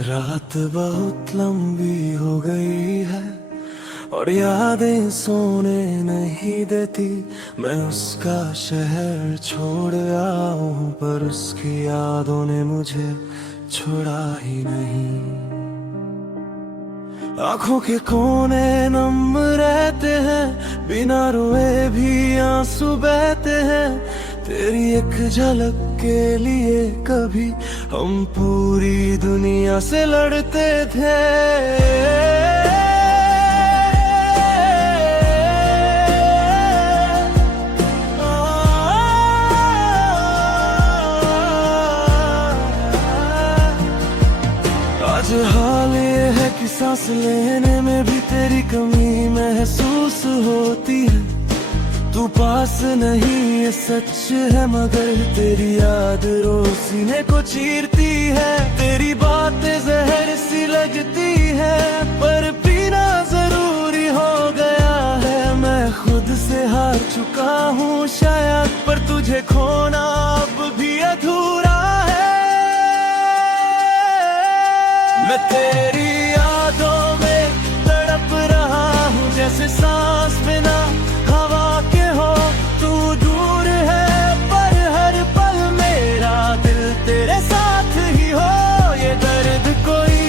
रात बहुत लंबी हो गई है और यादें सोने नहीं देती। मैं उसका शहर छोड़ आऊं पर उसकी यादों ने मुझे छोड़ा ही नहीं। आंखों के कोने नम रहते हैं, बिना रोए भी आंसू बहते हैं। तेरी एक झलक के लिए कभी हम पूरी दुनिया से लड़ते थे। आज हाल ये है कि सांस लेने में भी तेरी कमी महसूस होती है। तू पास नहीं ये सच है, मगर तेरी याद रोज सीने को चीरती है। तेरी बातें जहर सी लगती है पर पीना जरूरी हो गया है। मैं खुद से हार चुका हूँ शायद, पर तुझे खोना अब भी अधूरा है। मैं तेरी यादों में तड़प रहा हूँ, जैसे सांस बिना हवा के हो। तू दूर है पर हर पल मेरा दिल तेरे साथ ही हो। ये दर्द कोई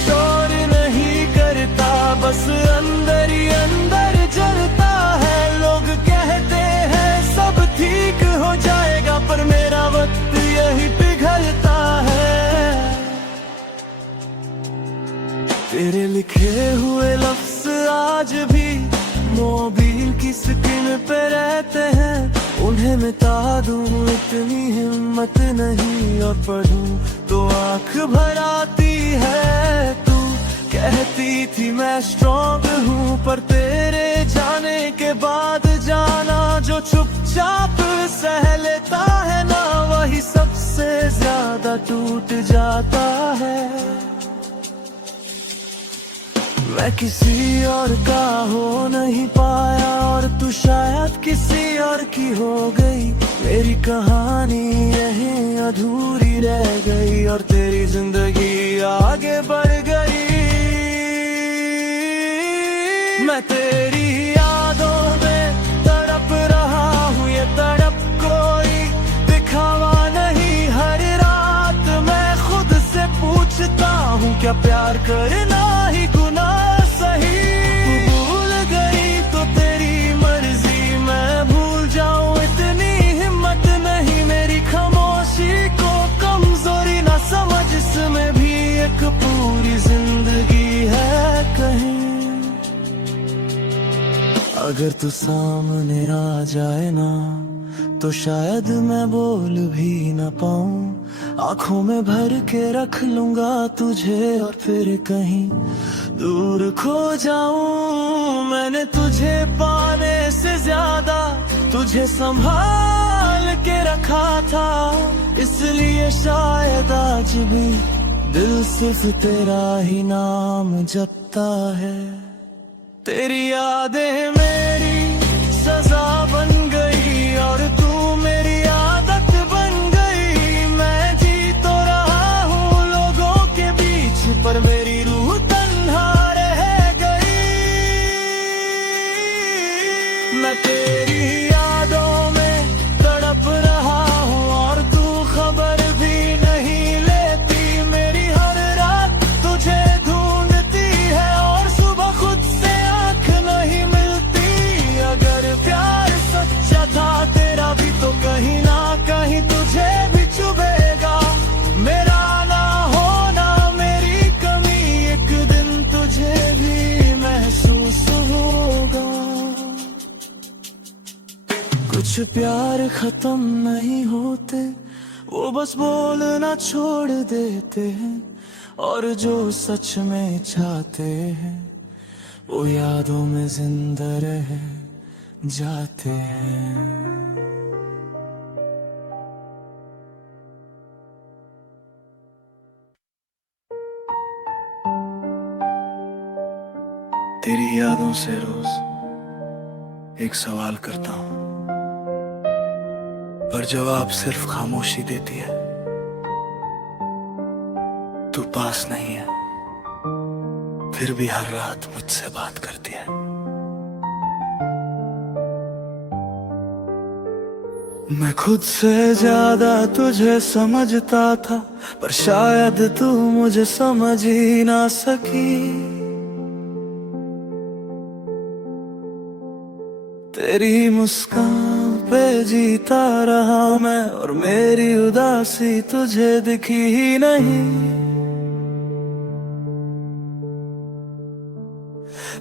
शोर नहीं करता, बस अंदर ही अंदर जलता है। लोग कहते हैं सब ठीक हो जाएगा, पर मेरा वक्त यही पिघलता है। तेरे लिखे हुए लफ्ज आज भी मोबाइल की स्क्रीन पे रहते हैं। उन्हें मिटा दूं इतनी हिम्मत नहीं, और पढ़ूं तो आंख भर आती है। तू कहती थी मैं स्ट्रॉन्ग हूँ, पर तेरे जाने के बाद जाना जो चुपचाप सह लेता है ना, वही सबसे ज्यादा टूट जाता है। मैं किसी और का हो नहीं पाया और तू शायद किसी और की हो गई। मेरी कहानी यहीं अधूरी रह गई और तेरी जिंदगी आगे बढ़ गई। मैं तेरी यादों में तड़प रहा हूँ, ये तड़प कोई दिखावा नहीं। हर रात मैं खुद से पूछता हूँ, क्या प्यार करना ही गुनाह सही? तू भूल गई तो तेरी मर्जी, मैं भूल जाऊं इतनी हिम्मत नहीं। मेरी खामोशी को कमजोरी ना समझ, इसमें भी एक पूरी जिंदगी है कहीं। अगर तू सामने आ जाए ना, तो शायद मैं बोल भी ना पाऊं। आंखों में भर के रख लूंगा तुझे और फिर कहीं दूर खो जाऊं। मैंने तुझे पाने से ज्यादा तुझे संभाल के रखा था, इसलिए शायद आज भी दिल सिर्फ तेरा ही नाम जपता है। तेरी यादें मेरी सजा बन गई और तू मेरी आदत बन गई। मैं जी तो रहा हूँ लोगों के बीच, पर मेरी रूह तन्हा रह गई। मैं तेरी यादों में तड़प रहा हूँ और तू खबर भी नहीं लेती। मेरी हर रात तुझे ढूंढती है और सुबह खुद से आंख नहीं मिलती। अगर प्यार सच्चा था तेरा भी, तो कहीं ना कहीं तुझे भी चुभेगा। मेरा ना होना मेरी कमी, एक दिन तुझे भी महसूस होगा। कुछ प्यार खत्म नहीं होते, वो बस बोलना छोड़ देते हैं। और जो सच में चाहते हैं वो यादों में जिंदा रह जाते हैं। तेरी यादों से रोज एक सवाल करता हूँ, पर जवाब सिर्फ खामोशी देती है। तू पास नहीं है, फिर भी हर रात मुझसे बात करती है। मैं खुद से ज्यादा तुझे समझता था, पर शायद तू मुझे समझ ही ना सकी। तेरी मुस्कान पे जीता रहा मैं, और मेरी उदासी तुझे दिखी ही नहीं।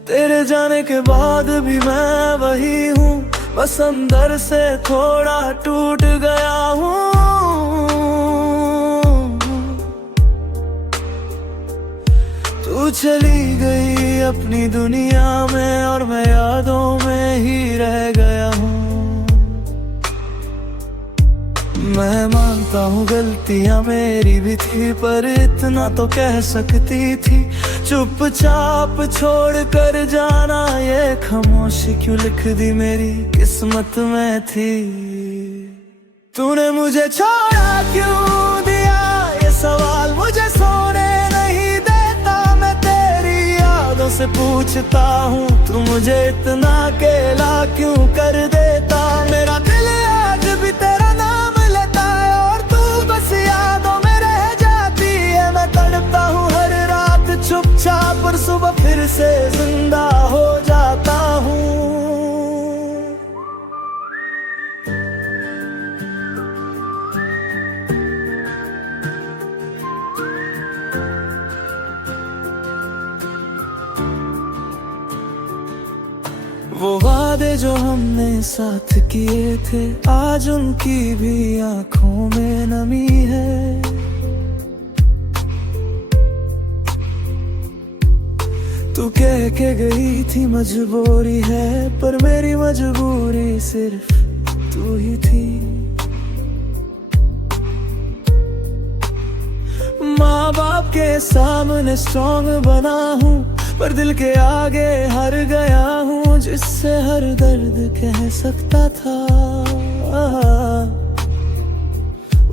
तेरे जाने के बाद भी मैं वही हूँ, बस अंदर से थोड़ा टूट गया हूँ। तू चली गई अपनी दुनिया में, और मैं यादों में ही रह गया हूँ। मैं मानता हूँ गलतियाँ मेरी भी थी, पर इतना तो कह सकती थी। चुपचाप छोड़ कर जाना, ये खामोशी क्यों लिख दी मेरी किस्मत में थी। तूने मुझे छोड़ा क्यों दिया, ये सवाल मुझे सोने नहीं देता। मैं तेरी यादों से पूछता हूँ, तू मुझे इतना अकेला क्यों कर देता। मेरा दिल आज भी तेरा नाम लेता है, और तू बस यादों में रह जाती है। मैं तड़पता हूँ हर रात चुपचाप, पर सुबह फिर से जिंदा हो जाता हूँ। वो वादे जो हमने साथ किए थे, आज उनकी भी आंखों में नमी है। तू कह के गई थी मजबूरी है, पर मेरी मजबूरी सिर्फ तू ही थी। माँ बाप के सामने स्ट्रॉन्ग बना हूँ, पर दिल के आगे हार गया हूँ। जिससे हर दर्द कह सकता था,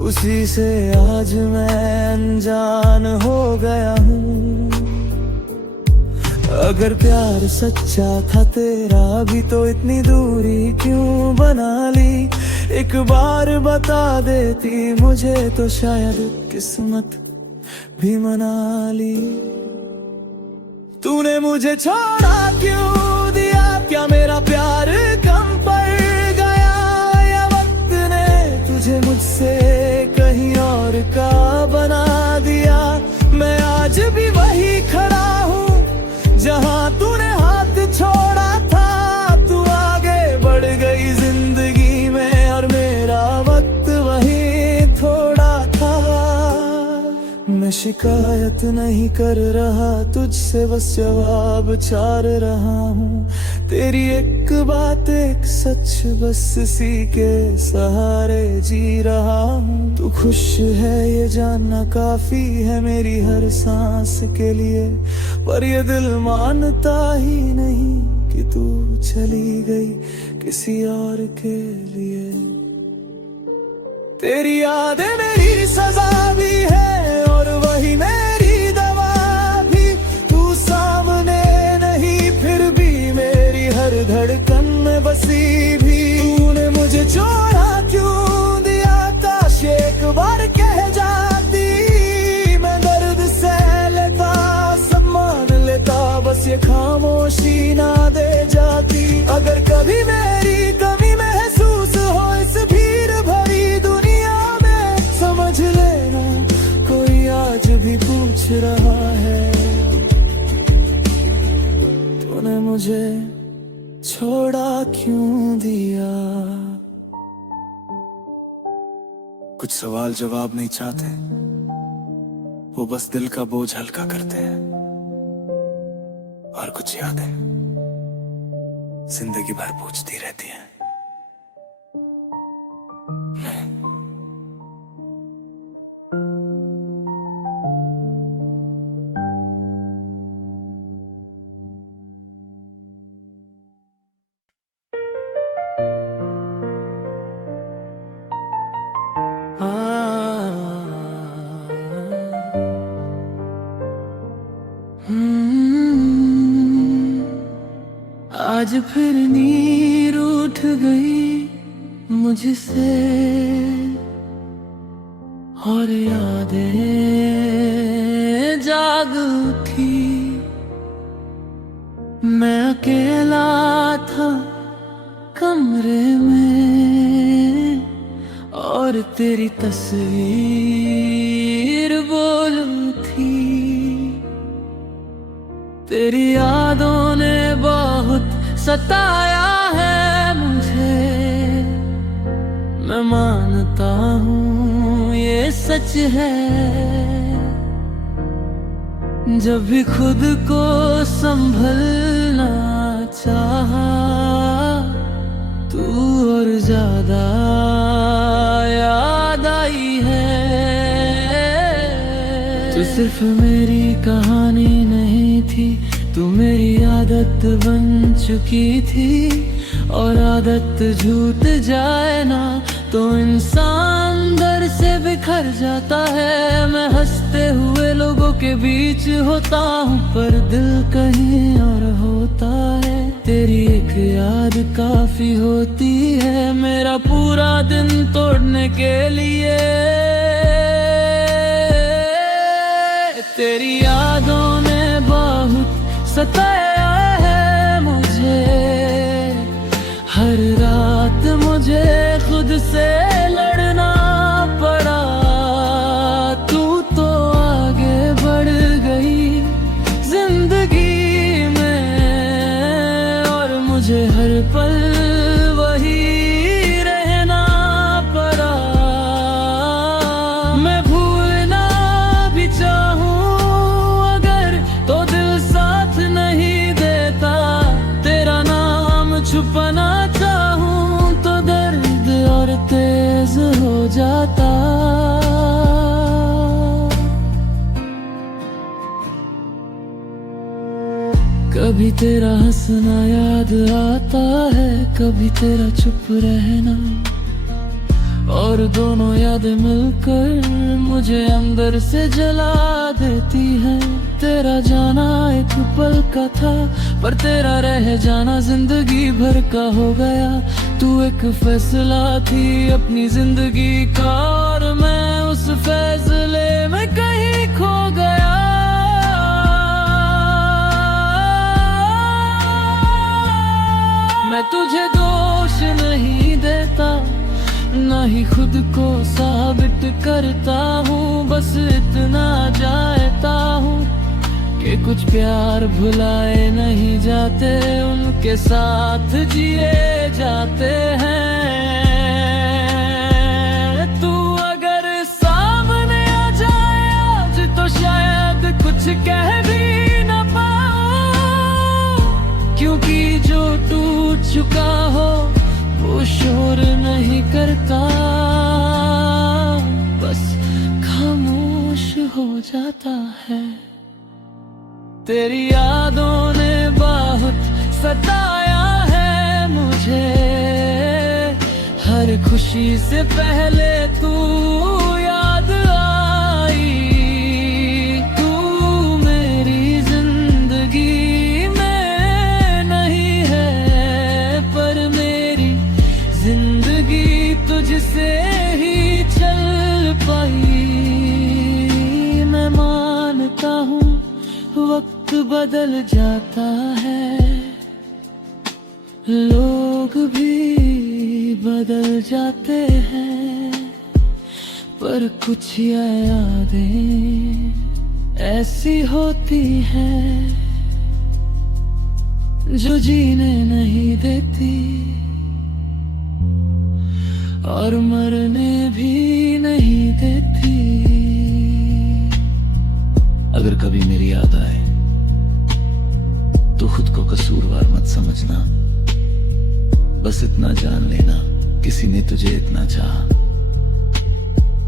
उसी से आज मैं अनजान हो गया हूँ। अगर प्यार सच्चा था तेरा भी, तो इतनी दूरी क्यों बना ली। एक बार बता देती मुझे, तो शायद किस्मत भी मना ली। तूने मुझे छोड़ा क्यों दिया, क्या मेरा प्यार कम पड़ गया, या वक्त ने तुझे मुझसे कहीं और का बना दिया। मैं आज भी वही खड़ा हूँ जहाँ तूने हाथ छोड़ा था। तू आगे बढ़ गई जिंदगी में, और मेरा वक्त वही थोड़ा था। मैं शिकायत नहीं कर रहा तुझसे, बस जवाब चार रहा हूँ। तेरी एक बात एक सच, बस इसी के सहारे जी रहा हूँ। तू खुश है ये जानना काफी है मेरी हर सांस के लिए, पर ये दिल मानता ही नहीं कि तू चली गई किसी और के लिए। तेरी यादें मेरी सजा भी है, और वही मेरी दवा भी। तू सामने नहीं, फिर भी मेरी हर धड़कन में बसी भी। तूने मुझे छोड़ा क्यों दिया, काश एक बार कह जाती। मैं दर्द सह लेता, सब मान लेता, बस ये खामोशी ना दे जाती। अगर कभी मेरी कमी महसूस हो इस भीड़ भरी दुनिया में, समझ लेना कोई आज भी पूछ रहा है, तूने मुझे छोड़ा क्यों दिया। कुछ सवाल जवाब नहीं चाहते, वो बस दिल का बोझ हल्का करते हैं। और कुछ यादें जिंदगी भर पूछती रहती हैं। आज फिर नींद उठ गई मुझसे और यादें जाग उठी। मैं अकेला था कमरे में और तेरी तस्वीर बोल थी। तेरी यादों ने बहुत सताया है मुझे, मैं मानता हूँ ये सच है। जब भी खुद को संभलना चाहा तू और ज्यादा याद आई है। तू सिर्फ मेरी कहानी नहीं थी, तू मेरी आदत बन चुकी थी। और आदत झूठ जाए ना तो इंसान दर से बिखर जाता है। मैं हंसते हुए लोगों के बीच होता हूँ पर दिल कहीं और होता है। तेरी एक याद काफी होती है मेरा पूरा दिन तोड़ने के लिए। तेरी यादों ने बहुत सताया है मुझे, हर रात मुझे खुद से लड़ना पड़ा। तू तो आगे बढ़ गई जिंदगी में और मुझे हर पल वही रहना पड़ा। मैं भूलना भी चाहूं अगर तो दिल साथ नहीं देता। तेरा नाम छुपाना चाहूं तो दर्द और तेज हो जाता। कभी तेरा हंसना याद आता है, कभी तेरा चुप रहना, और दोनों यादें मिलकर मुझे अंदर से जला देती है। तेरा जाना एक पल का था पर तेरा रह जाना जिंदगी भर का हो गया। तू एक फैसला थी अपनी जिंदगी का और मैं उस फैसले में कहीं खो गया। मैं तुझे दोष नहीं देता ना ही खुद को साबित करता हूँ, बस इतना जानता हूँ कि कुछ प्यार भुलाए नहीं जाते, उनके साथ जिए जाते हैं। तू अगर सामने आ जाए आज तो शायद कुछ कह भी न पाऊं, क्योंकि जो टूट चुका हो वो शोर नहीं करता, बस खामोश हो जाता है। तेरी यादों ने बहुत सताया है मुझे, हर खुशी से पहले तू याद आई। तू मेरी जिंदगी में नहीं है पर मेरी जिंदगी तुझसे ही चल पाई। मैं मानता हूँ वक्त बदल जाता है, लोग भी बदल जाते हैं, पर कुछ यादें ऐसी होती हैं जो जीने नहीं देती और मरने भी नहीं देती। अगर कभी मेरी याद आए तो खुद को कसूरवार मत समझना, बस इतना जान लेना किसी ने तुझे इतना चाहा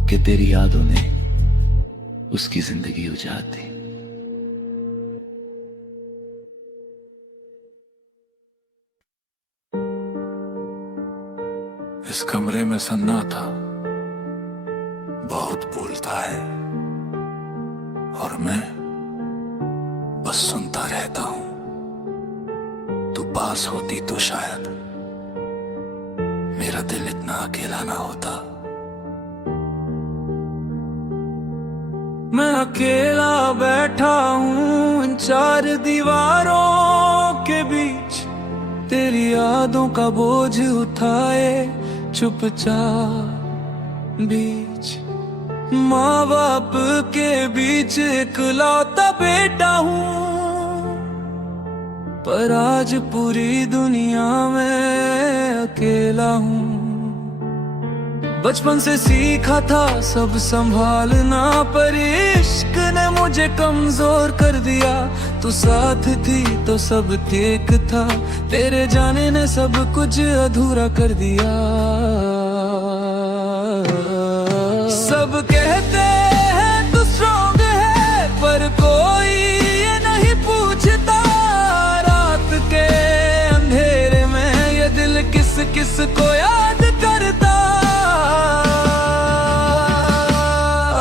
कि तेरी यादों ने उसकी जिंदगी उजाड़ दी। इस कमरे में सन्नाटा बहुत बोलता है और मैं बस सुनता रहता हूं। तू पास होती तो शायद मेरा दिल इतना अकेला ना होता। मैं अकेला बैठा हूँ इन चार दीवारों के बीच, तेरी यादों का बोझ उठाए चुपचाप बीच। माँ बाप के बीच इकलौता बेटा हूँ, पर आज पूरी दुनिया में अकेला हूँ। बचपन से सीखा था सब संभालना, पर इश्क ने मुझे कमजोर कर दिया। तू साथ थी तो सब ठीक था, तेरे जाने ने सब कुछ अधूरा कर दिया। सब कहते हैं तू स्ट्रॉन्ग है, पर कोई ये नहीं पूछता रात के अंधेरे में ये दिल किस किस को याद करता।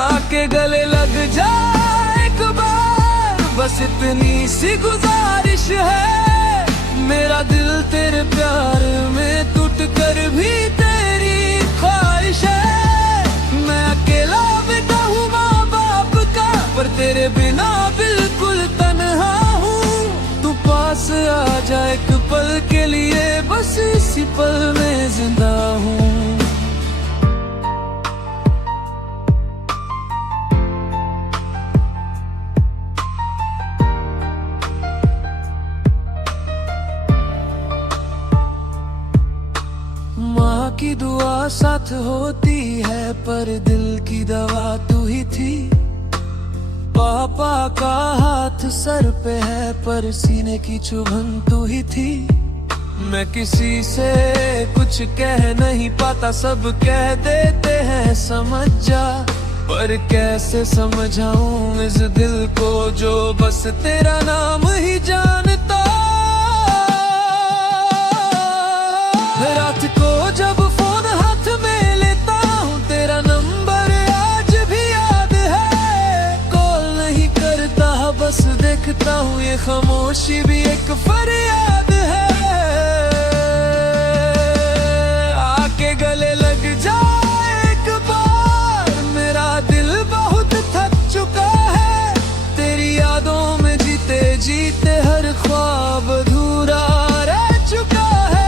आके गले लग जा एक बार, बस इतनी सी गुजारिश है। मेरा दिल तेरे प्यार में टूट कर भी तेरी ख्वाहिश है। मैं अकेला बेटा हूँ माँ बाप का, पर तेरे बिना बिल्कुल तन्हा हूँ। तू पास आ जा एक पल के लिए, बस इसी पल में जिंदा हूँ। माँ की दुआ साथ होती है, पर दिल की दवा तू ही थी। पापा का हाथ सर पे है, पर सीने की चुभन तू ही थी। मैं किसी से कुछ कह नहीं पाता, सब कह देते हैं समझ जा, पर कैसे समझाऊं इस दिल को जो बस तेरा नाम ही जानता। रात को जब फोन हाथ में लेता हूँ, तेरा नंबर आज भी याद है। कॉल नहीं करता बस देखता हूँ, ये खामोशी भी एक फरियाद है। आके गले लग जा एक बार, मेरा दिल बहुत थक चुका है। तेरी यादों में जीते जीते हर ख्वाब अधूरा रह चुका है।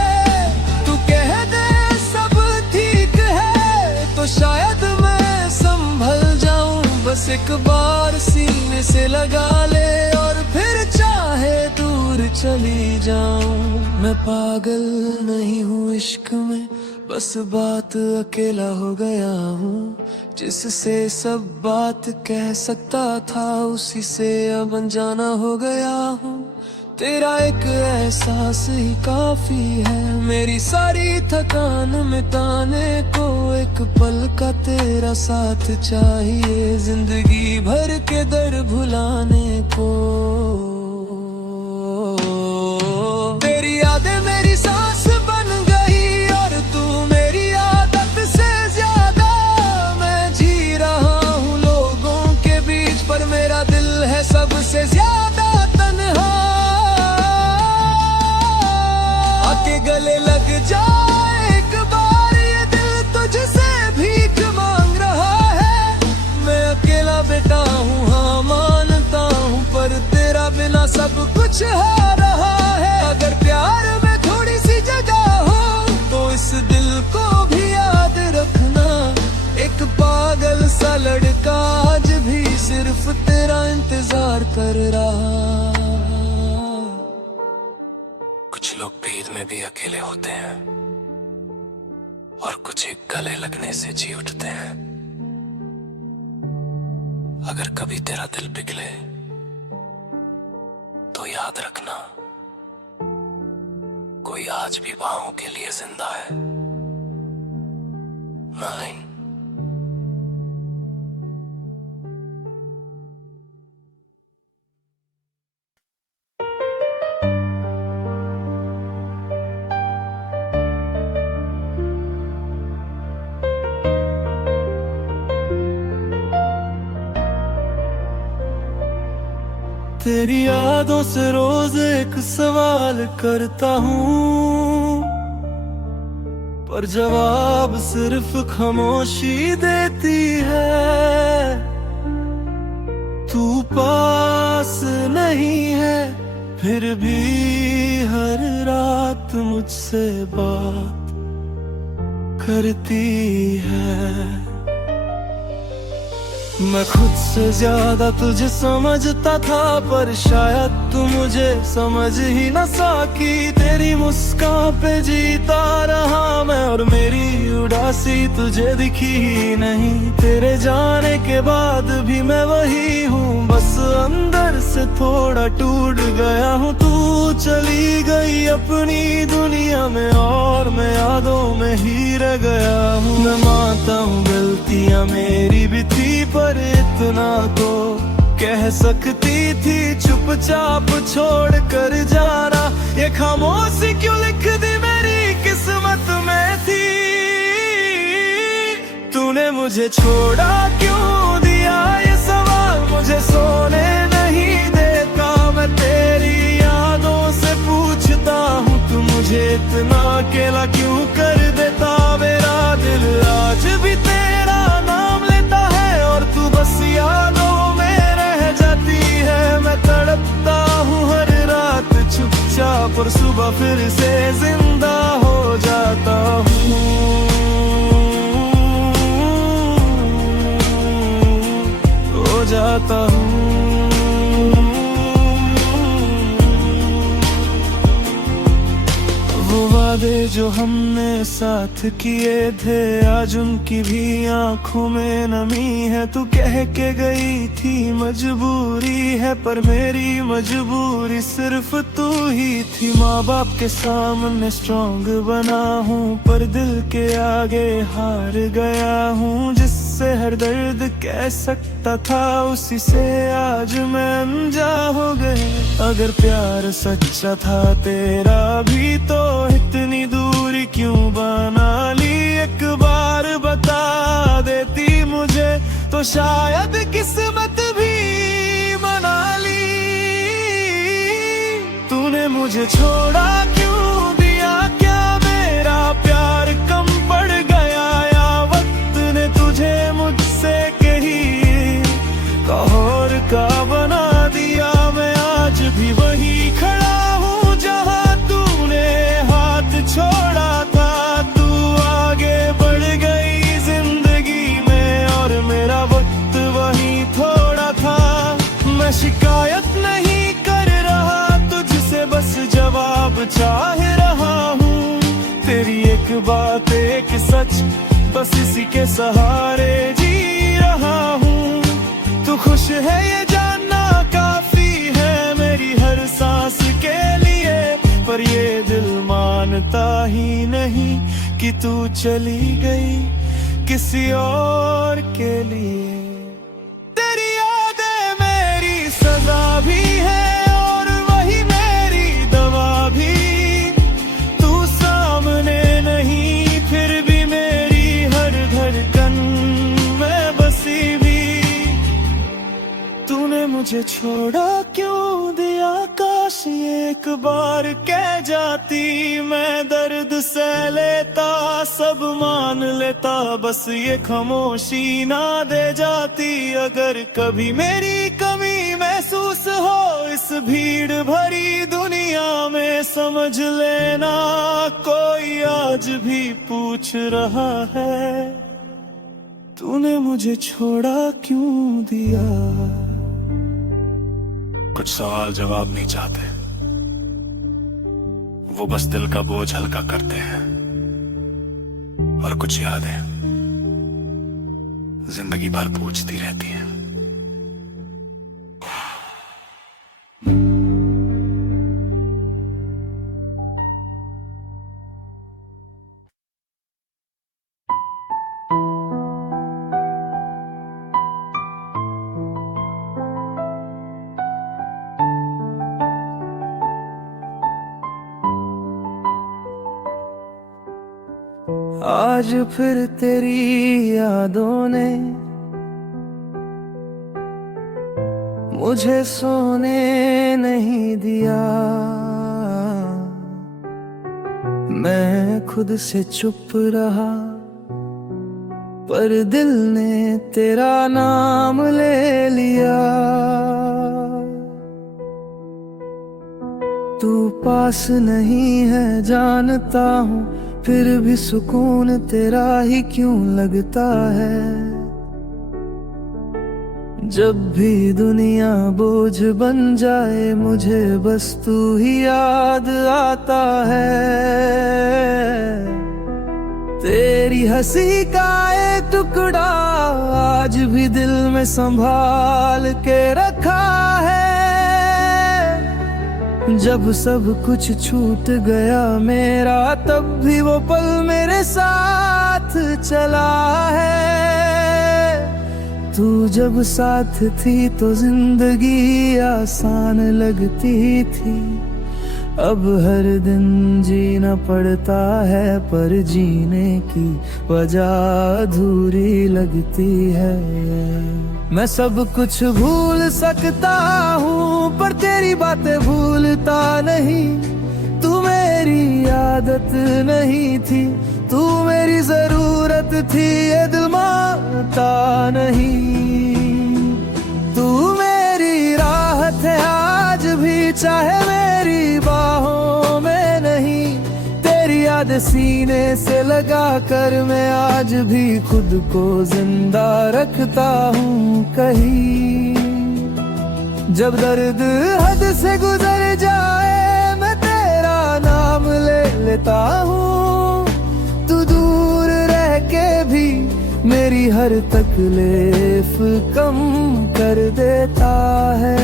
तो शायद मैं संभल जाऊं, बस एक बार सीने से लगा ले और फिर चाहे दूर चली जाऊं। मैं पागल नहीं हूँ इश्क में, बस बात अकेला हो गया हूँ। जिससे सब बात कह सकता था, उसी से अब अनजाना हो गया हूँ। तेरा एक एहसास ही काफी है, मेरी सारी थकान मिटाने को। एक पल का तेरा साथ चाहिए, जिंदगी भर के दर्द भुलाने को। तेरी यादें मेरी सांस बन गई, और तू मेरी आदत से ज्यादा। मैं जी रहा हूँ लोगों के बीच, पर मेरा दिल है सबसे ज्यादा तन्हा। आके गले लग जा एक बार, ये दिल तुझसे भीख मांग रहा है। मैं अकेला बेटा हूँ हाँ मानता हूँ, पर तेरा बिना सब कुछ है रहा है। अगर प्यार में थोड़ी सी जगह हो, तो इस दिल को भी याद रखना। एक पागल सा लड़का आज भी सिर्फ तेरा इंतजार कर रहा। कुछ लोग भीड़ में भी अकेले होते हैं, और कुछ एक गले लगने से जी उठते हैं। अगर कभी तेरा दिल पिघले तो याद रखना, कोई आज भी बाहों के लिए जिंदा है। 9 तेरी यादों से रोज एक सवाल करता हूँ, पर जवाब सिर्फ खामोशी देती है। तू पास नहीं है फिर भी हर रात मुझसे बात करती है। मैं खुद से ज्यादा तुझे समझता था, पर शायद तू मुझे समझ ही न सकी। तेरी मुस्कान पे जीता रहा मैं, और मेरी उदासी तुझे दिखी ही नहीं। तेरे जाने के बाद भी मैं वही हूँ, बस अंदर से थोड़ा टूट गया हूँ। तू चली गई अपनी दुनिया में, और मैं यादों में ही रह गया हूँ। मैं मानता हूँ गलतियाँ मेरी भी थी, पर इतना तो कह सकती थी चुपचाप छोड़ कर जाना। ये खामोशी क्यों लिख दी मेरी किस्मत में थी। तूने मुझे छोड़ा क्यों दिया ये सवाल मुझे सोने नहीं देता। मैं तेरी यादों से पूछता हूँ, तू मुझे इतना अकेला क्यों कर देता। मेरा दिल आज भी तेरा नाम लेता है, और तू बस यादों में रह जाती है। मैं तड़पता हूँ हर रात चुपचाप, और सुबह फिर से जिंदा हो जाता हूँ। हो जाता हूँ। वो वादे जो हमने साथ किए थे, आज उनकी भी आंखों में नमी है। तू कह के गई थी मजबूरी है, पर मेरी मजबूरी सिर्फ तू ही थी। माँ बाप के सामने स्ट्रॉन्ग बना हूँ, पर दिल के आगे हार गया हूँ। जिससे हर दर्द कह सकता था, उसी से आज मैं अनजा हो गए। अगर प्यार सच्चा था तेरा भी, तो इतनी दूरी क्यों बना ली। एक बार बता देती मुझे, तो शायद किस्मत भी मना ली। तूने मुझे छोड़ा क्यों दिया, क्या मेरा प्यार कम पड़ गया, या वक्त ने तुझे मुझसे कही कहर का बना दिया। मैं आज भी वही खड़ा हूँ जहाँ तूने हाथ छोड़ा था। तू आगे बढ़ गई जिंदगी में, और मेरा वक्त वही थोड़ा था। मैं शिकायत नहीं कर रहा तुझसे, बस जवाब चाह रहा हूँ। तेरी एक बात एक सच, बस इसी के सहारे जी रहा हूँ। तू खुश है ये जानना काफी है मेरी हर सांस के लिए, पर ये दिल मानता ही नहीं कि तू चली गई किसी और के लिए। तेरी यादें मेरी सजा भी है, और वही मेरी दवा भी। तू सामने नहीं फिर भी मेरी हर धड़कन में बसी भी। तूने मुझे छोड़ा क्यों दिया, काश ये एक बार कह जाती। मैं दर्द सह लेता, सब मान लेता, बस ये खामोशी ना दे जाती। अगर कभी मेरी कमी महसूस हो इस भीड़ भरी दुनिया में, समझ लेना कोई आज भी पूछ रहा है, तूने मुझे छोड़ा क्यों दिया। कुछ सवाल जवाब नहीं चाहते, वो बस दिल का बोझ हल्का करते हैं। और कुछ यादें जिंदगी भर पूछती रहती हैं। आज फिर तेरी यादों ने मुझे सोने नहीं दिया। मैं खुद से चुप रहा, पर दिल ने तेरा नाम ले लिया। तू पास नहीं है जानता हूँ, फिर भी सुकून तेरा ही क्यों लगता है। जब भी दुनिया बोझ बन जाए, मुझे बस तू ही याद आता है। तेरी हंसी का एक टुकड़ा आज भी दिल में संभाल के रखा है। जब सब कुछ छूट गया मेरा, तब भी वो पल मेरे साथ चला है। तू जब साथ थी तो जिंदगी आसान लगती थी। अब हर दिन जीना पड़ता है, पर जीने की वजह अधूरी लगती है। मैं सब कुछ भूल सकता हूँ, पर तेरी बातें भूलता नहीं। तू मेरी आदत नहीं थी, तू मेरी जरूरत थी, ये दिल मानता नहीं। तू मेरी राहत है आज भी, चाहे मेरी बाहों में नहीं। तेरी याद सीने से लगा कर मैं आज भी खुद को जिंदा रखता हूँ कहीं। जब दर्द हद से गुजर जाए, मैं तेरा नाम ले लेता हूँ। तू दूर रह के भी मेरी हर तकलीफ कम कर देता है।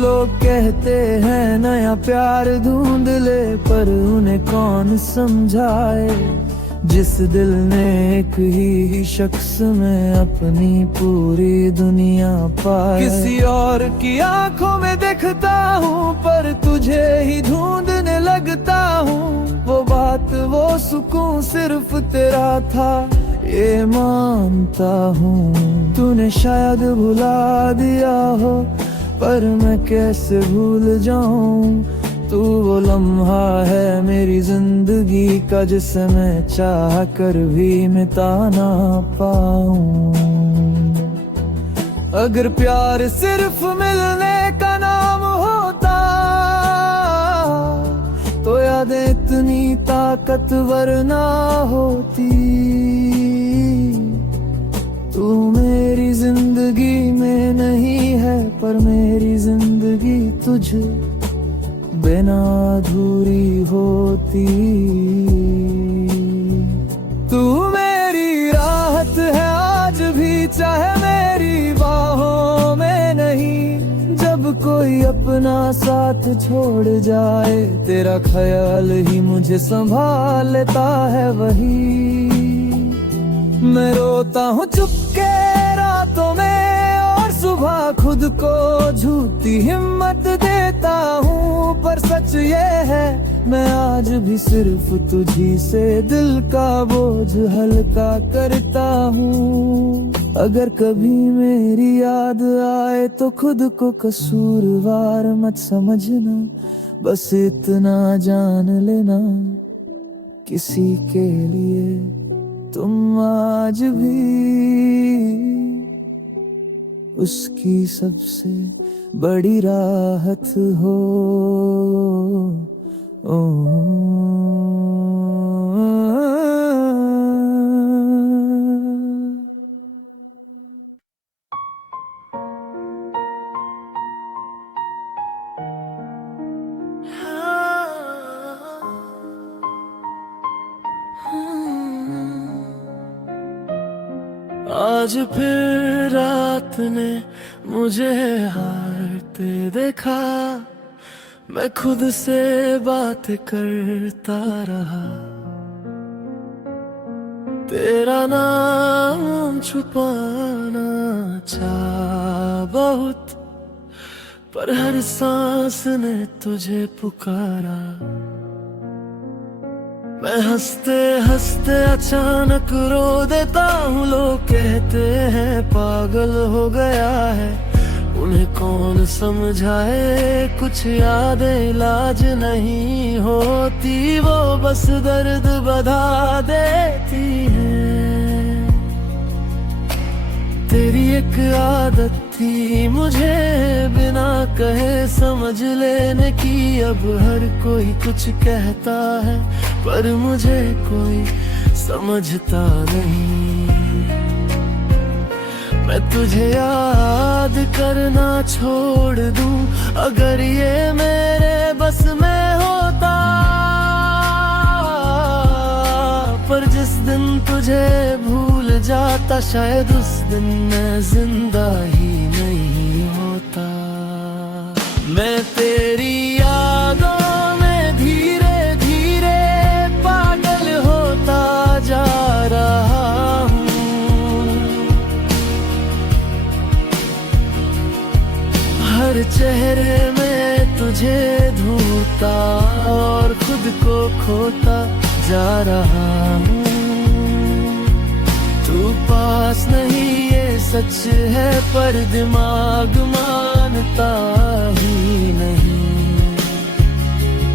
लोग कहते हैं नया प्यार ढूंढ ले, पर उन्हें कौन समझाए। जिस दिल ने एक ही शख्स में अपनी पूरी दुनिया पाए। किसी और की आंखों में देखता हूँ, पर तुझे ही ढूंढने लगता हूँ। वो बात वो सुकून सिर्फ तेरा था, ये मानता हूँ। तूने शायद भुला दिया हो, पर मैं कैसे भूल जाऊं। तू वो लम्हा है मेरी जिंदगी का, जिसे मैं चाह कर भी मिटा ना पाऊं। अगर प्यार सिर्फ मिलने का नाम होता, तो यादें इतनी ताकतवर ना होती। तू मेरी जिंदगी में नहीं है, पर मेरी जिंदगी तुझ बिना अधूरी होती। तू मेरी राहत है आज भी, चाहे मेरी बाहों में नहीं। जब कोई अपना साथ छोड़ जाए, तेरा ख्याल ही मुझे संभाल लेता है वही। मैं रोता हूँ चुपके रातों में, और सुबह खुद को झूठी हिम्मत देता हूँ। पर सच ये है, मैं आज भी सिर्फ तुझी से दिल का बोझ हल्का करता हूँ। अगर कभी मेरी याद आए, तो खुद को कसूरवार मत समझना। बस इतना जान लेना, किसी के लिए तुम आज भी उसकी सबसे बड़ी राहत हो। आज फिर रात ने मुझे हारते देखा। मैं खुद से बात करता रहा, तेरा नाम छुपाना चाहा बहुत, पर हर सांस ने तुझे पुकारा। मैं हंसते हंसते अचानक रो देता हूँ, लोग कहते हैं पागल हो गया है। उन्हें कौन समझाए, कुछ यादें इलाज नहीं होती, वो बस दर्द बढ़ा देती है। तेरी एक आदत थी मुझे बिना कहे समझ लेने की, अब हर कोई कुछ कहता है पर मुझे कोई समझता नहीं। मैं तुझे याद करना छोड़ दूं, अगर ये मेरे बस में होता, पर जिस दिन तुझे भूल जाता, शायद उस दिन मैं जिंदा ही नहीं होता। मैं तेरी यादों में धीरे धीरे पागल होता जा रहा हूँ। हर चेहरे में तुझे ढूंढता और खुद को खोता जा रहा हूँ। तू पास नहीं ये सच है, पर दिमाग मानता ही नहीं।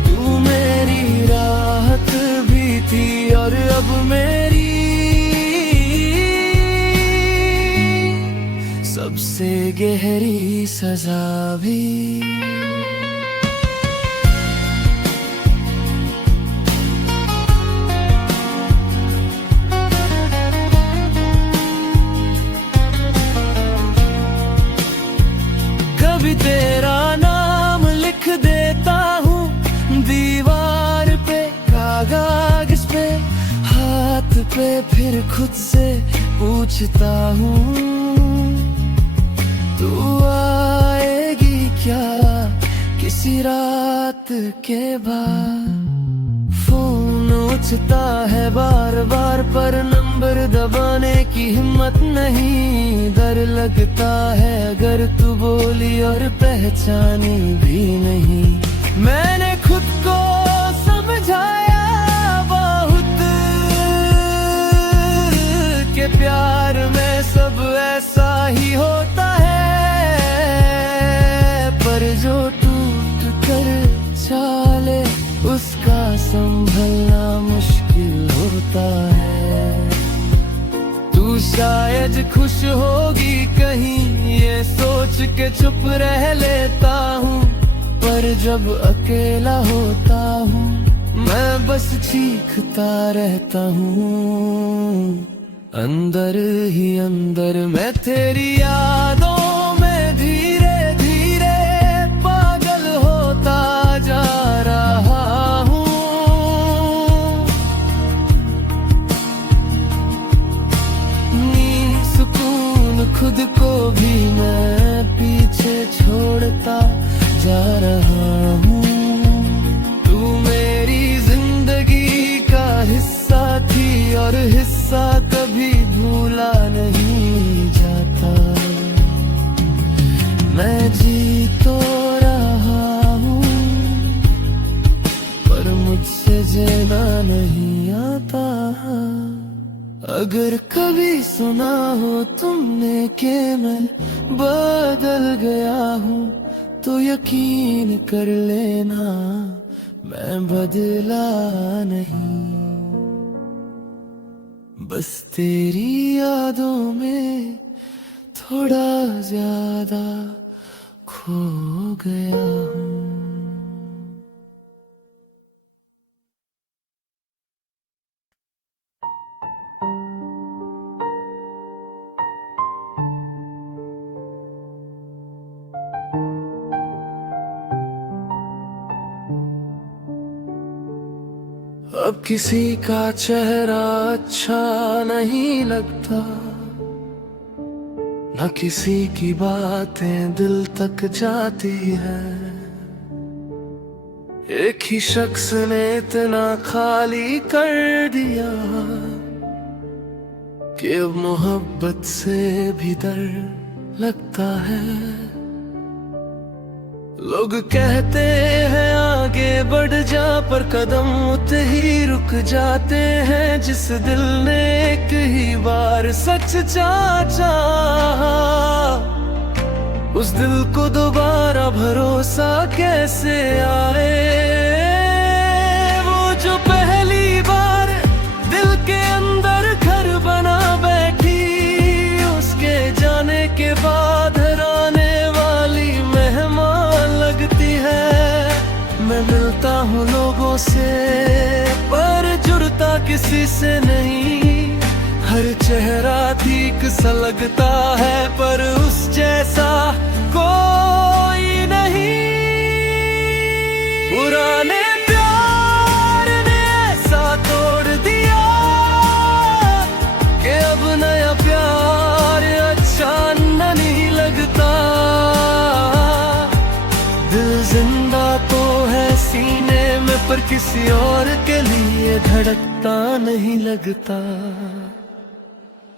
तू मेरी राहत भी थी और अब मेरी सबसे गहरी सजा भी। कभी तेरा नाम लिख देता हूँ दीवार पे, कागज पे, हाथ पे, फिर खुद से पूछता हूँ तू आएगी क्या किसी रात के बाद। फोन उठता है बार बार, पर नंबर दबाने की हिम्मत नहीं। डर लगता है अगर तू बोली और पहचानी भी नहीं। मैंने खुद को समझाया बहुत कि प्यार में सब ऐसा ही होता है, पर जो टूट कर चाले उसका संभलना मुश्किल होता है। तू शायद खुश होगी कहीं ये सोच के चुप रह लेता हूँ, पर जब अकेला होता हूँ मैं बस चीखता रहता हूँ। अंदर ही अंदर मैं तेरी यादों में धीरे धीरे पागल होता जा रहा हूँ। नींद सुकून खुद को भी मैं पीछे छोड़ता जा रहा हूँ। तू मेरी जिंदगी का हिस्सा थी और हिस्सा कभी भूला नहीं जाता। मैं जी तो रहा हूँ पर मुझसे जीना नहीं आता। अगर कभी सुना हो तुमने कि मैं बदल गया हूँ, तो यकीन कर लेना मैं बदला नहीं। बस तेरी यादों में थोड़ा ज्यादा खो गया हूँ। अब किसी का चेहरा अच्छा नहीं लगता, न किसी की बातें दिल तक जाती है। एक ही शख्स ने इतना खाली कर दिया कि अब मोहब्बत से भी डर लगता है। लोग कहते हैं आगे बढ़ जा, पर कदम उतने ही रुक जाते हैं। जिस दिल ने एक ही बार सच चाहा, उस दिल को दोबारा भरोसा कैसे आए। वो जो पहली बार दिल के अंदर घर बना बैठी, उसके जाने के बाद हराने वाली मेहमान लगती है। मैं मिलता हूँ लोगों से पर जुड़ता किसी से नहीं। हर चेहरा ठीक सा लगता है पर उस जैसा कोई नहीं। पुराने प्यार ने ऐसा तोड़ दिया कि अब नया प्यार अच्छा नहीं लगता। दिल जिंदा तो है सीने में, पर किसी और के लिए धड़कता नहीं लगता।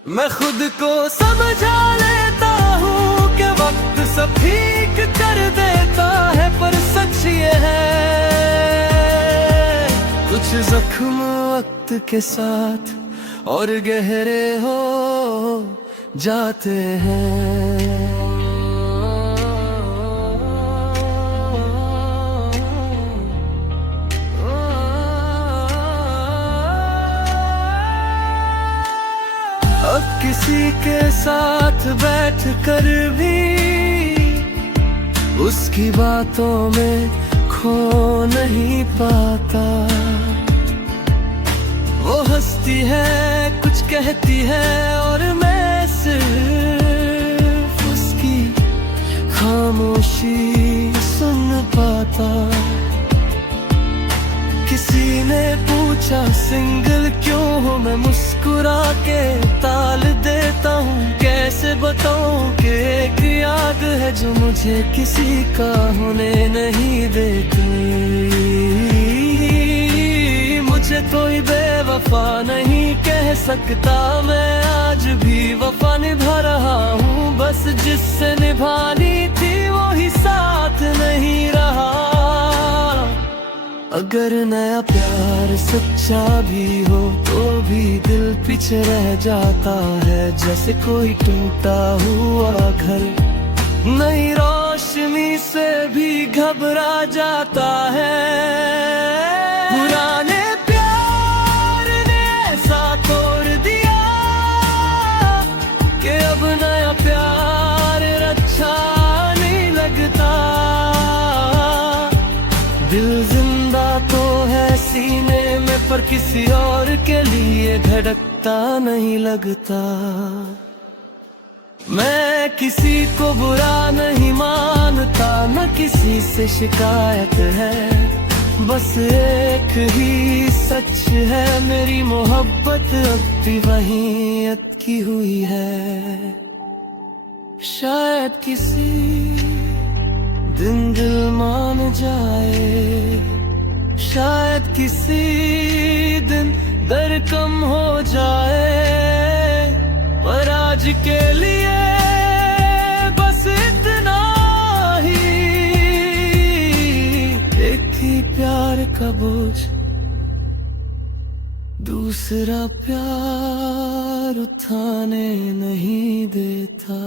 मैं खुद को समझा लेता हूँ कि वक्त सब ठीक कर देता है, पर सच ये है कुछ जख्म वक्त के साथ और गहरे हो जाते हैं। अब किसी के साथ बैठ कर भी उसकी बातों में खो नहीं पाता। वो हंसती है, कुछ कहती है और मैं सिर्फ उसकी खामोशी सुन पाता। किसी ने पूछा सिंगल क्यों हो, मैं मुस्कुरा के ताल देता हूँ। कैसे बताऊँ कि एक याद है जो मुझे किसी का होने नहीं देती। मुझे कोई बेवफा नहीं कह सकता, मैं आज भी वफा निभा रहा हूँ। बस जिससे निभानी थी वो ही साथ नहीं रहा। अगर नया प्यार सच्चा भी हो तो भी दिल पीछे रह जाता है। जैसे कोई टूटा हुआ घर नई रोशनी से भी घबरा जाता है। पुराने प्यार ने ऐसा तोड़ दिया कि अब नया प्यार अच्छा नहीं लगता। दिल जिंदा तो है सीने में, पर किसी और के लिए धड़कता नहीं लगता। मैं किसी को बुरा नहीं मानता, न किसी से शिकायत है। बस एक ही सच है, मेरी मोहब्बत अब भी वहीं अटकी हुई है। शायद किसी दिन दिल मान जाए, शायद किसी दिन दर्द कम हो जाए। पर आज के लिए बस इतना ही, एक ही प्यार का बोझ दूसरा प्यार उठाने नहीं देता।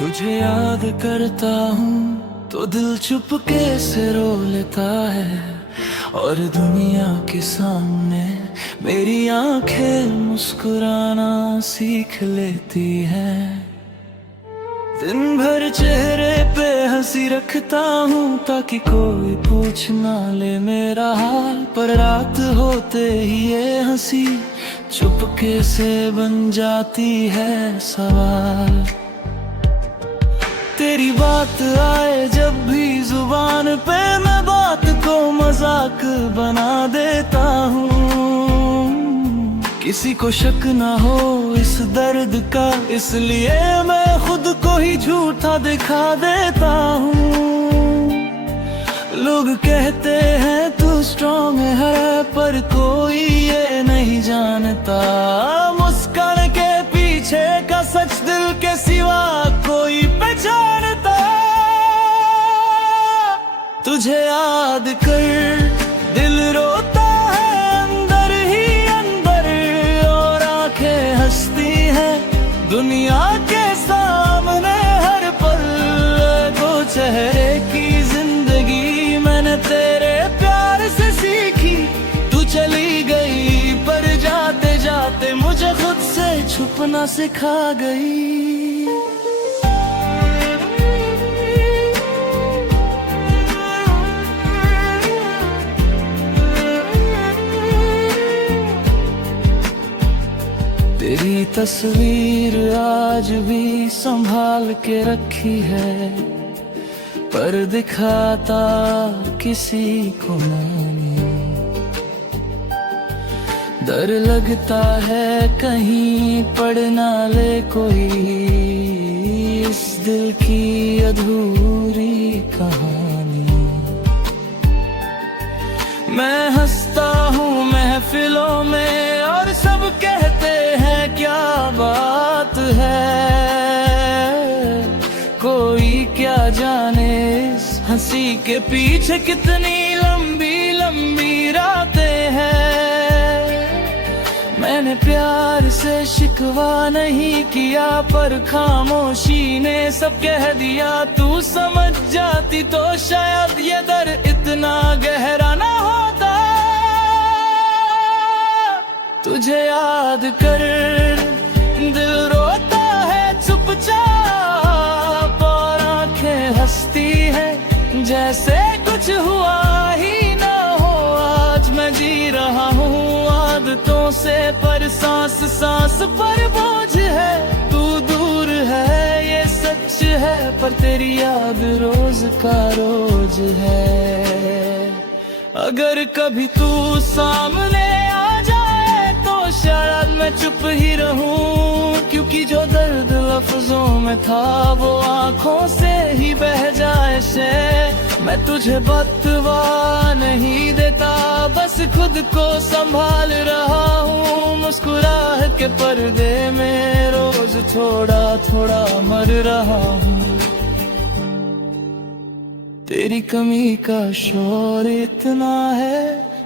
तुझे याद करता हूँ तो दिल चुपके से रो लेता है, और दुनिया के सामने मेरी आंखें मुस्कुराना सीख लेती हैं। दिन भर चेहरे पे हंसी रखता हूँ ताकि कोई पूछ ना ले मेरा हाल, पर रात होते ही ये हंसी चुपके से बन जाती है सवाल। तेरी बात आए जब भी जुबान पे, मैं बात को मजाक बना देता हूँ। किसी को शक ना हो इस दर्द का, इसलिए मैं खुद को ही झूठा दिखा देता हूँ। लोग कहते हैं तू स्ट्रॉन्ग है, पर कोई ये नहीं जानता मुस्कान के पीछे का सच दिल के सिवा कोई पहचानता। तुझे याद कर दिल रोता है अंदर ही अंदर, और आंखें हंसती हैं दुनिया के सामने हर पल। दो चेहरे की जिंदगी मैंने तेरे प्यार से सीखी, तू चली गई पर जाते जाते मुझे खुद से छुपना सिखा गई। तेरी तस्वीर आज भी संभाल के रखी है, पर दिखाता किसी को नहीं। डर लगता है कहीं पढ़ ना ले कोई इस दिल की अधूरी कहानी। मैं हंसता हूँ महफिलों में और सब कहते हैं क्या बात है, कोई क्या जाने इस हंसी के पीछे कितनी लंबी लंबी रातें हैं। मैंने प्यार से शिकवा नहीं किया, पर खामोशी ने सब कह दिया। तू समझ जाती तो शायद ये दर्द इतना गहरा ना होता। तुझे याद कर दिल रोता है चुपचाप, और आंखें हंसती हैं जैसे कुछ हुआ ही ना हो। आज मैं जी रहा हूँ आदतों से, पर सांस सांस पर बोझ है। तू दूर है ये सच है, पर तेरी याद रोज का रोज है। अगर कभी तू सामने आ जाए तो शायद मैं चुप ही रहूं, क्योंकि जो दर्द लफ्जों में था वो आंखों से ही बह जाए से। मैं तुझे बतवा नहीं देता, बस खुद को संभाल रहा हूँ। मुस्कुराहट के पर्दे में रोज थोड़ा थोड़ा मर रहा हूँ। तेरी कमी का शोर इतना है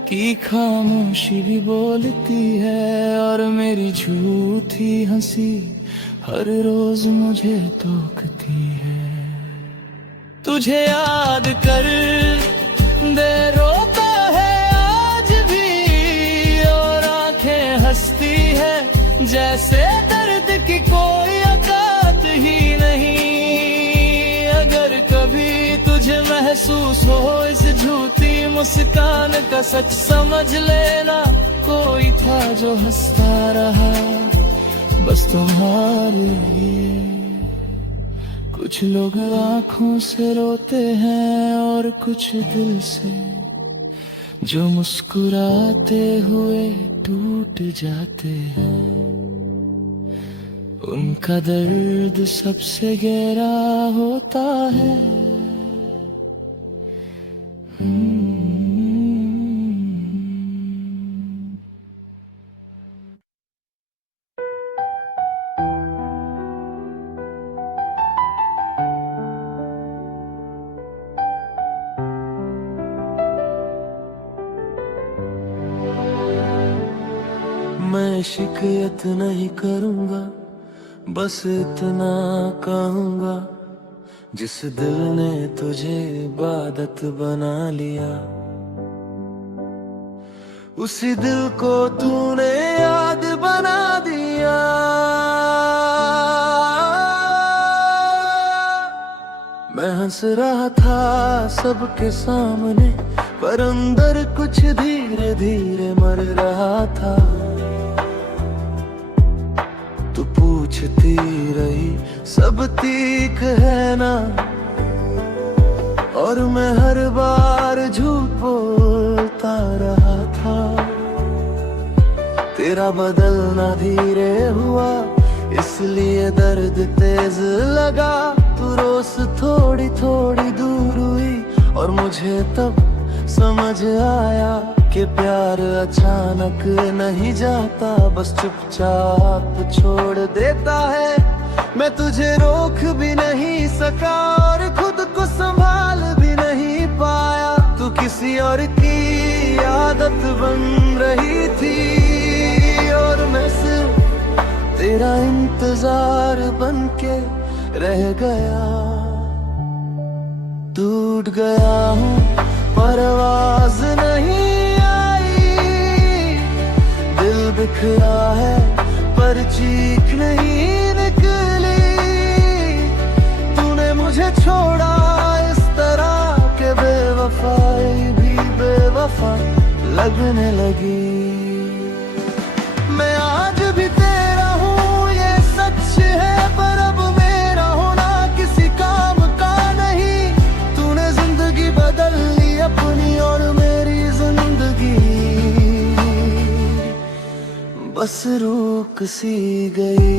कि खामोशी भी बोलती है, और मेरी झूठी हंसी हर रोज मुझे टोकती है। तुझे याद कर दे रोता है आज भी, और आंखें हंसती है जैसे दर्द की कोई औकात ही नहीं। अगर कभी तुझे महसूस हो इस झूठी मुस्कान का सच, समझ लेना कोई था जो हंसता रहा बस तुम्हारे लिए। कुछ लोग आंखों से रोते हैं और कुछ दिल से, जो मुस्कुराते हुए टूट जाते हैं। उनका दर्द सबसे गहरा होता है। मैं शिकायत नहीं करूंगा, बस इतना कहूंगा, जिस दिल ने तुझे इबादत बना लिया, उसी दिल को तूने याद बना दिया। हंस रहा था सबके सामने, पर अंदर कुछ धीरे धीरे मर रहा था। तू पूछती रही सब ठीक है ना, और मैं हर बार झूठ बोलता रहा था। तेरा बदलना धीरे हुआ, इसलिए दर्द तेज लगा। तू रोज थोड़ी थोड़ी दूर हुई, और मुझे तब समझ आया कि प्यार अचानक नहीं जाता, बस चुपचाप छोड़ देता है। मैं तुझे रोक भी नहीं सका और खुद को संभाल भी नहीं पाया। तू किसी और की आदत बन रही थी, और मैं सिर्फ तेरा इंतजार बनके रह गया। टूट गया हूँ पर आवाज नहीं आई, दिल बिखरा है पर चीख नहीं निकली। तूने मुझे छोड़ा इस तरह के बेवफाई भी बेवफा लगने लगी। मैं आज भी तेरा हूँ ये सच है, पर अब मेरा होना किसी काम का नहीं। तूने जिंदगी बदल ली अपनी, और मेरी जिंदगी बस रुक सी गई।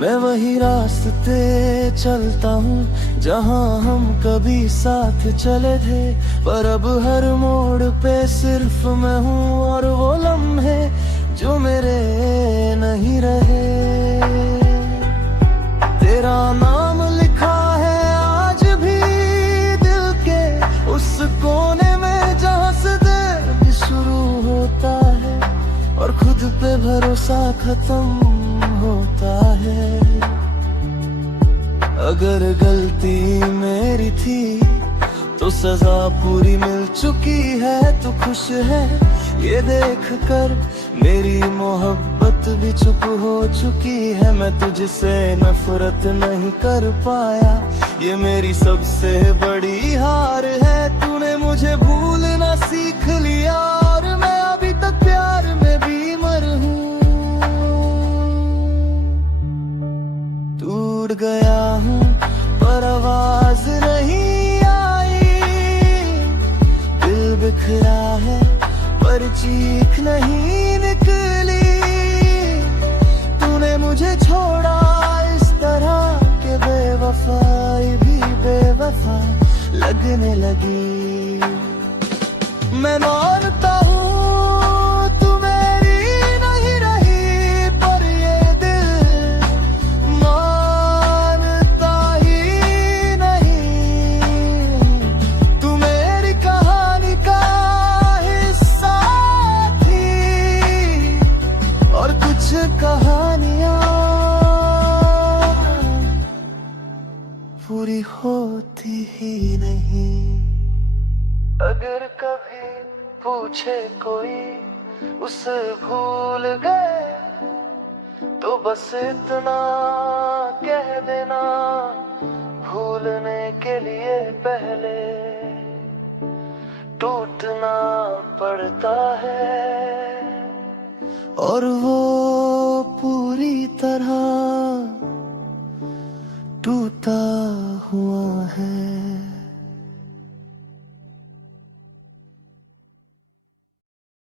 मैं वही रास्ते चलता हूँ जहाँ हम कभी साथ चले थे, पर अब हर मोड़ पे सिर्फ मैं हूँ, और वो लम्हे जो मेरे नहीं रहे। तेरा नाम लिखा है आज भी दिल के उस कोने में, जहाँ से दर्द शुरू होता है और खुद पे भरोसा खत्म होता है। अगर गलती मेरी थी तो सजा पूरी मिल चुकी है। तू खुश है ये देख कर, मेरी मोहब्बत भी चुप हो चुकी है। मैं तुझसे नफरत नहीं कर पाया, ये मेरी सबसे बड़ी हार है। तूने मुझे भूलना सीख लिया, और मैं अभी तक प्यार में बीमार हूँ। टूट गया हूँ पर आवाज नहीं आई, दिल बिखरा है पर चीख नहीं निकली। तूने मुझे छोड़ा इस तरह के बेवफाई भी बेवफा लगने लगी। मैं मानता हूँ तू मेरी नहीं रही, पर ये दिल मानता ही नहीं। तू मेरी कहानी का हिस्सा थी, और कुछ कहानियां पूरी होती ही नहीं। अगर कभी पूछे कोई उसे भूल गए, तो बस इतना कह देना, भूलने के लिए पहले टूटना पड़ता है, और वो पूरी तरह टूटा हुआ है।